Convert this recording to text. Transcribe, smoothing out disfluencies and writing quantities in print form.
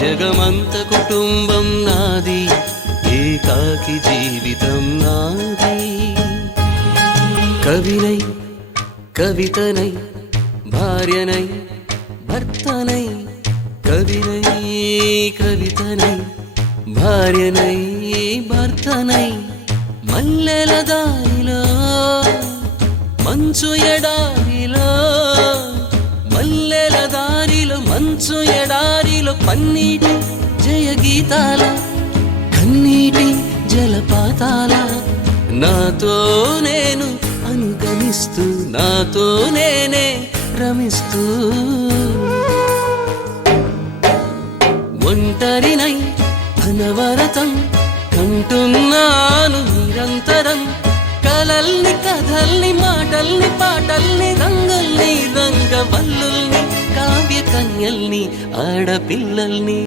జగమంత కుటుంబం నాది, ఏకాకి జీవితం నాది. కవినై కవితనై భార్యనై భర్తనై, కవినై కవితనై భార్యనై భర్తనై, మల్లెల దారిలో మంచు ఎడారిలో, మల్లెల దారిలో మంచు ఎడారిలో, పన్నీటి జయ గీతాల కన్నీటి జలపాతాల, నాతో నేను అనుగమిస్తూ నాతో నేనే రమిస్తూ, ఒంటరినై అనవరతం కంటున్నాను నిరంతరం, కలల్ని కథల్ని మాటల్ని పాటల్ని రంగుల్ని రంగవల్లుల్ని కావ్య కన్యల్ని ఆడపిల్లల్ని.